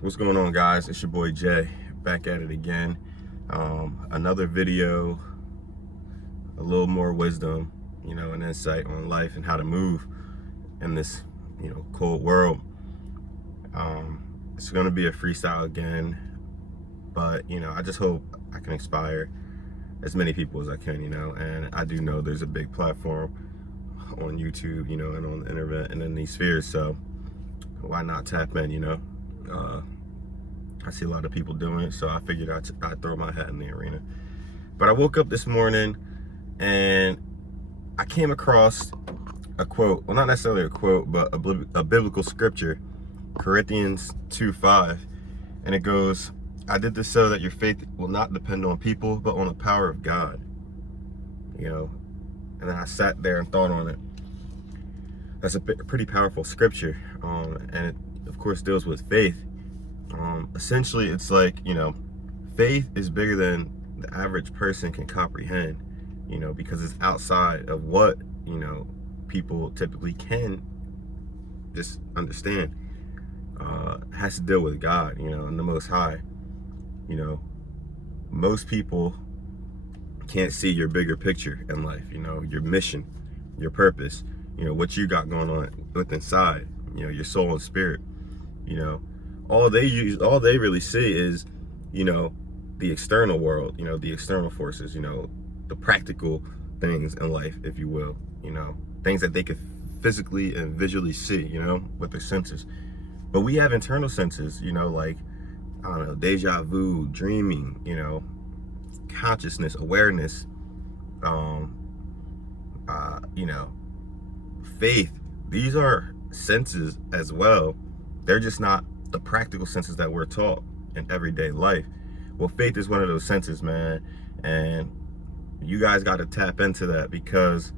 What's going on, guys? It's your boy Jay, back at it again. Another video, a little more wisdom, and insight on life and how to move in this, cold world. It's gonna be a freestyle again, but I just hope I can inspire as many people as I can, and I do know there's a big platform on YouTube, and on the internet and in these spheres, so why not tap in, I see a lot of people doing it, so I figured I'd throw my hat in the arena. But I woke up this morning and I came across a quote, well, not necessarily a quote, but a biblical scripture, Corinthians 2:5, and it goes, "I did this so that your faith will not depend on people, but on the power of God." And then I sat there and thought on it. That's a pretty powerful scripture, and it, of course, deals with faith. Essentially, it's like, faith is bigger than the average person can comprehend, because it's outside of what, people typically can just understand. Has to deal with God, and the Most High. Most people can't see your bigger picture in life, your mission, your purpose, what you got going on with inside, your soul and spirit, all they really see is, the external world, the external forces, the practical things in life, if you will, things that they could physically and visually see, with their senses. But we have internal senses, like, I don't know, deja vu, dreaming, consciousness, awareness, faith. These are senses as well. They're just not the practical senses that we're taught in everyday life. Well, faith is one of those senses, man, and you guys got to tap into that, because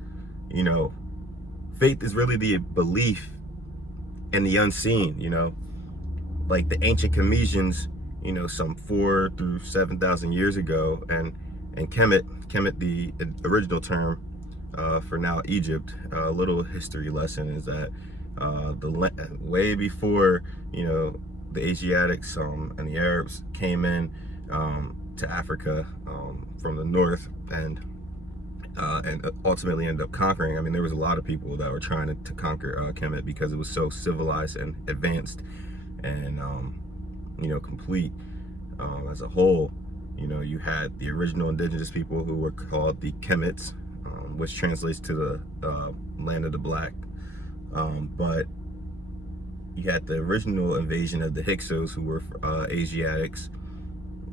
faith is really the belief in the unseen, like the ancient Kemetians, some 4,000 through 7,000 years ago, and Kemet, the original term for now Egypt. A little history lesson is that way before the Asiatics and the Arabs came in to Africa from the north, and ultimately ended up conquering. I mean, there was a lot of people that were trying to conquer Kemet because it was so civilized and advanced and complete as a whole. You had the original indigenous people who were called the Kemets, which translates to the land of the black. But you had the original invasion of the Hyksos, who were Asiatics.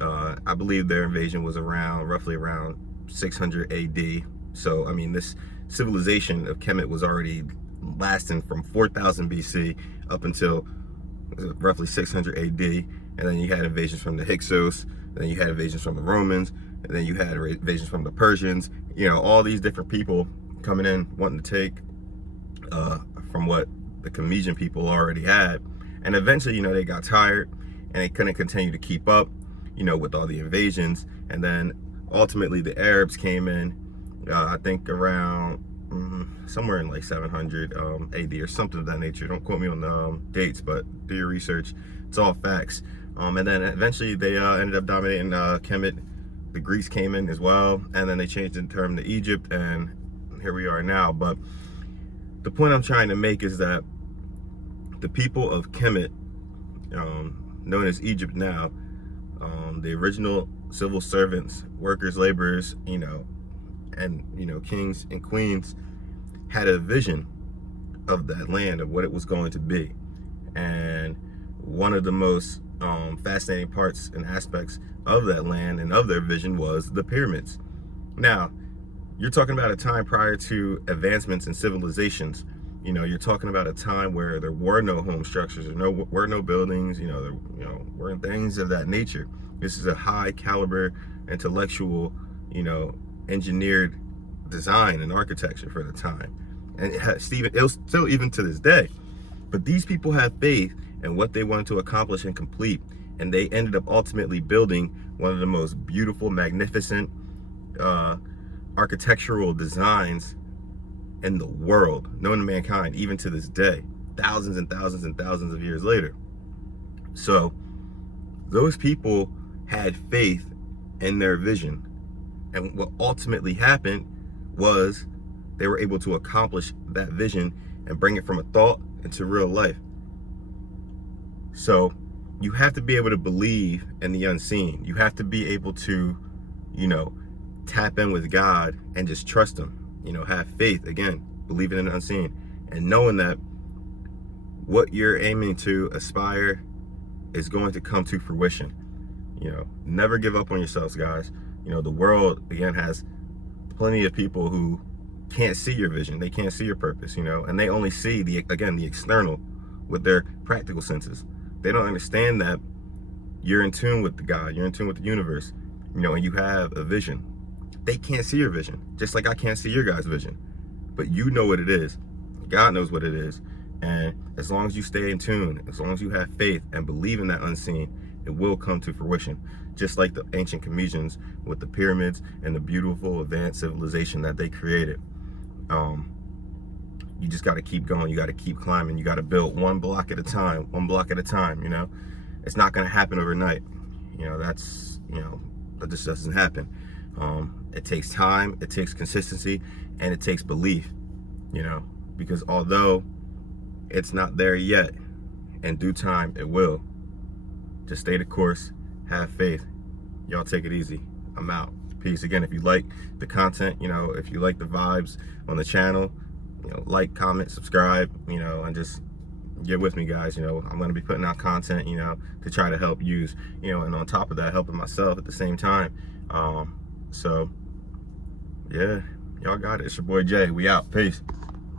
I believe their invasion was roughly around 600 AD. So, I mean, this civilization of Kemet was already lasting from 4000 BC up until roughly 600 AD. And then you had invasions from the Hyksos, and then you had invasions from the Romans, and then you had invasions from the Persians. All these different people coming in wanting to take from what the Kemetian people already had. And eventually, they got tired and they couldn't continue to keep up, with all the invasions. And then ultimately the Arabs came in, I think around somewhere in like 700 AD or something of that nature. Don't quote me on the dates, but do your research. It's all facts. And then eventually they ended up dominating Kemet. The Greeks came in as well, and then they changed the term to Egypt, and here we are now. But the point I'm trying to make is that the people of Kemet, known as Egypt now, the original civil servants, workers, laborers, and kings and queens, had a vision of that land, of what it was going to be. And one of the most fascinating parts and aspects of that land and of their vision was the pyramids. Now, you're talking about a time prior to advancements in civilizations. You're talking about a time where there were no home structures, there were no buildings, there weren't things of that nature. This is a high caliber, intellectual, engineered design and architecture for the time. And it was still even to this day. But these people have faith in what they wanted to accomplish and complete. And they ended up ultimately building one of the most beautiful, magnificent architectural designs in the world, known to mankind, even to this day, thousands and thousands and thousands of years later. So Those people had faith in their vision. And what ultimately happened was they were able to accomplish that vision and bring it from a thought into real life. So you have to be able to believe in the unseen. You have to be able to, tap in with God and just trust him. Have faith, again, believing in the unseen and knowing that what you're aiming to aspire is going to come to fruition. Never give up on yourselves, guys. The world, again, has plenty of people who can't see your vision. They can't see your purpose, and they only see the external with their practical senses. They don't understand that you're in tune with the God, you're in tune with the universe, and you have a vision. They can't see your vision, just like I can't see your guys' vision. But you know what it is. God knows what it is. And as long as you stay in tune, as long as you have faith and believe in that unseen, it will come to fruition. Just like the ancient Comedians with the pyramids and the beautiful advanced civilization that they created. You just got to keep going. You got to keep climbing. You got to build one block at a time, It's not going to happen overnight. That just doesn't happen. It takes time, it takes consistency, and it takes belief, because although it's not there yet, in due time it will. Just stay the course, have faith. Y'all take it easy. I'm out. Peace. Again, if you like the content, if you like the vibes on the channel, like, comment, subscribe, and just get with me, guys. I'm going to be putting out content, to try to help use, and on top of that, helping myself at the same time. So yeah, y'all got it. It's your boy Jay. We out. Peace.